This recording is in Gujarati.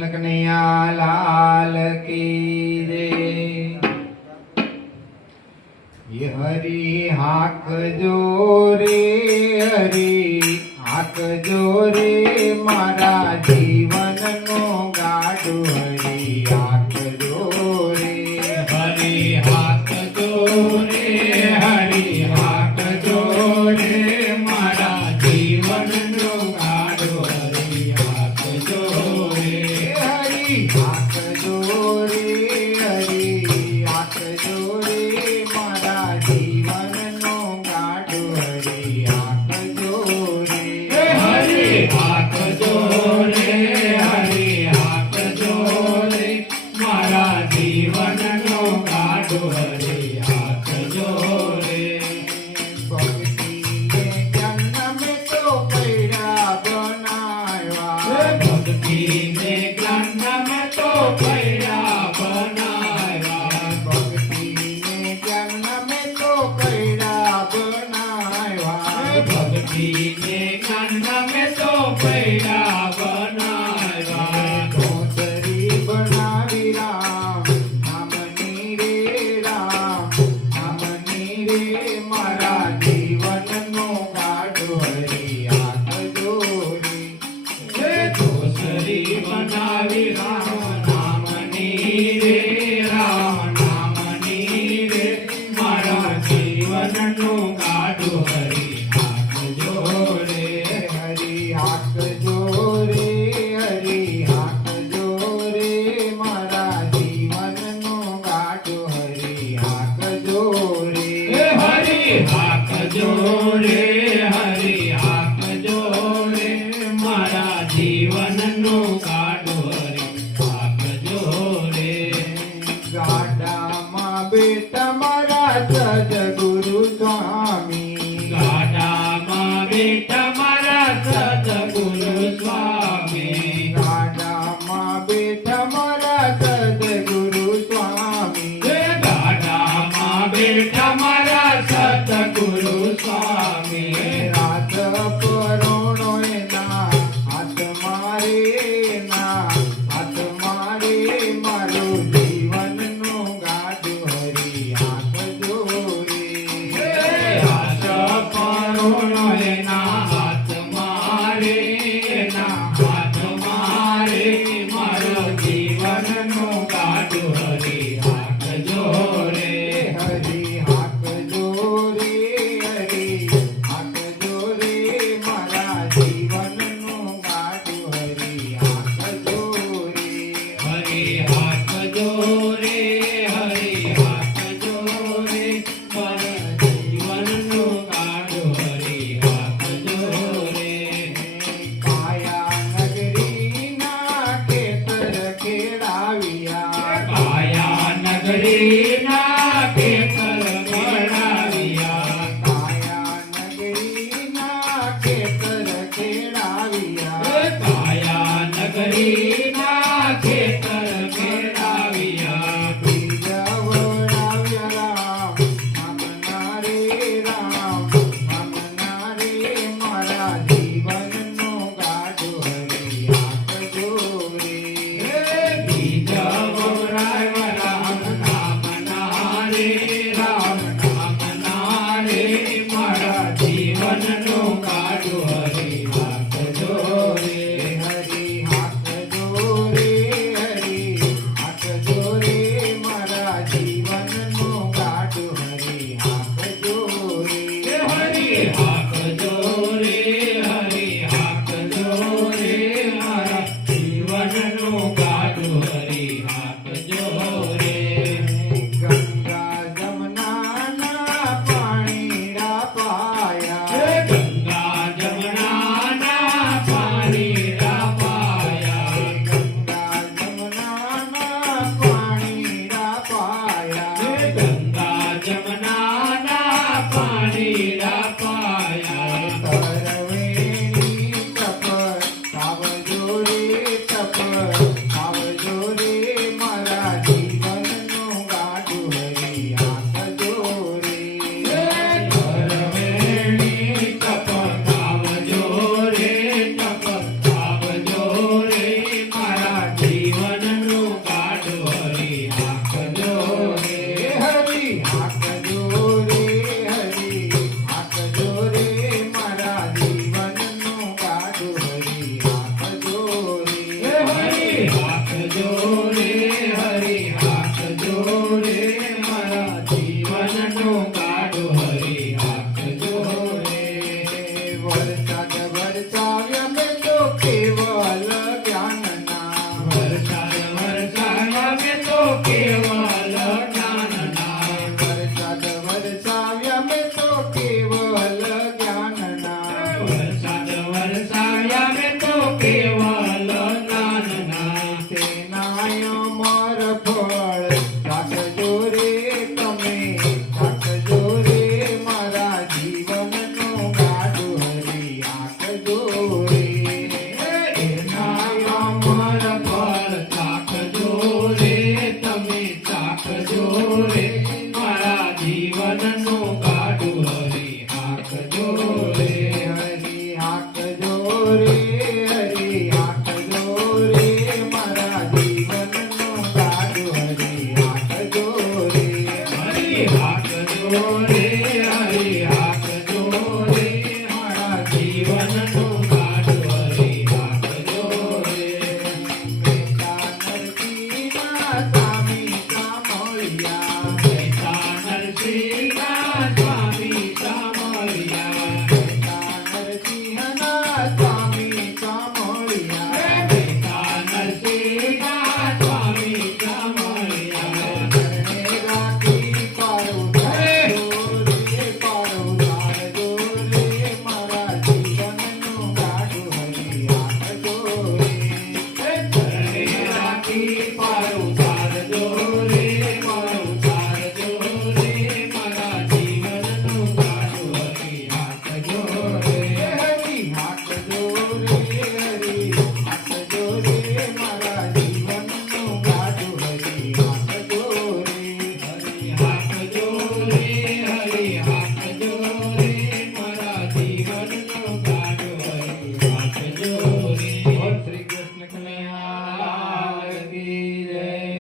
કૃષ્ણ કનૈયા લાલ કી જય। હરિ હાક જોરે હરિ હાક જોરે મારા જીવનનો ગાડો હરિ હાક જોરે હરિ હાક જોરે હરિ હાક જોરે મારા જીવનનો ગાડો હરિ હાક જોરે હરિ હાક જોરે હરિ હાક જોરે મારા જીવનનો ગાડો હરિ હાક જોરે હરિ હાક જોરે હરિ હાક જોરે મારા જીવનનો ગાડો હરિ હાક જોરે ભક્તિને જન્મ તો પૈડા બનાવ્યા ભક્તિને જ્ઞાન મેં તો પૈડા બનાવ્યા ભક્તિને જન્મ તો પૈડા બનાવ્યા ભક્તિને જ્ઞાન મેં તો પૈડા બનાવ્યા ધોતરી બનાવી રામ નામની રે રામ નામની રે મારા જીવનનો ગાડો હરિ હાથ જોરી દોસરી બનાવી રામ નામની રે રામ નામની રે મારા જીવનનો ગાડો હરિ હાથ જોરે હરિ હાથ જોરે હરિ હાથ જોરે મારા જીવનનો ગાડો હરિ હાથ જોરે હરિ હાક જોરે હરિ હાક જોરે મારા જીવનનો ગાડો હરિ હાક જોરે ગાડામાં બેઠા મારા સદગુરુ સ્વામી ગાડામાં બેઠા મારા સદગુરુ સ્વામી ગાડામાં બેઠા મારા સદગુરુ સ્વામી ગાડામાં બેઠા મારા સદગુરુ સ્વામી રાત પરોણો એના હાથ મારે ના હાથ મારે મારું જીવનનો ગાડો હરિ હાથ જોરે હાથ પરોણો એના હાથ મારે એના હાથ મારે મારો જીવનનો ગાડો હરિ હાથ જોરે હરિ હાથ જોરે હરિ હાથ જોરે મારા જીવનનો ગાડો હરિ હાથ જોરે હરિ હાથ જોરે હરિ હાથ જોરે મારા જીવનનો ગાડો હરિ હાથ જોરે કાયા નગરીના ખેતર ખેડાવ્યા કાયા નગરીના ખેતર બનાવ્યા કાયા નગરીના ખેતર ખેડાવ્યા કાયા નગરીના ખેતર ખેડાવ્યા બીજવડાવ્યા રામ નામના રે રામ નામના રે મારા જીવનનો ગાડો હરિ હાથ જોરે બીજ વવરાય રામ નામ નારે રામ નામ નારે મારા જીવનનો ગાડો હરિ હાથ જોરે હરિ હાથ જોરે હરિ હાથ જોરે મારા જીવનનો ગાડો હરિ હાથ જોરે હરિ હાક જોરે હરિ હાક જોરે મારા જીવનનો ગાડો હરિ હાક જોરે ગંગા જમનાના પાણીડા પાયા ગંગા જમનાના પાણી રાપાયા ગંગા જમનાના પાણીડા પાયા ગંગા જમનાના પાણી રાપાયા તરવેણી તપ સાવ જોરે તપ